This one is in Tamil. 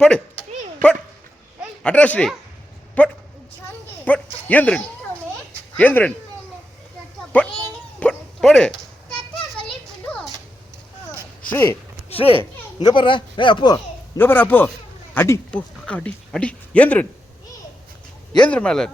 போடு போடு அட்ராஸ்ரீ போடு போடு ஏந்திரன் ஏந்திரன் போடு ஸ்ரீ ஸ்ரீ இங்கே பாரு அப்போ இங்கே பாரு அப்போ அடி போ அக்கா அடி அடி ஏந்திரன் ஏந்திரன் மேலே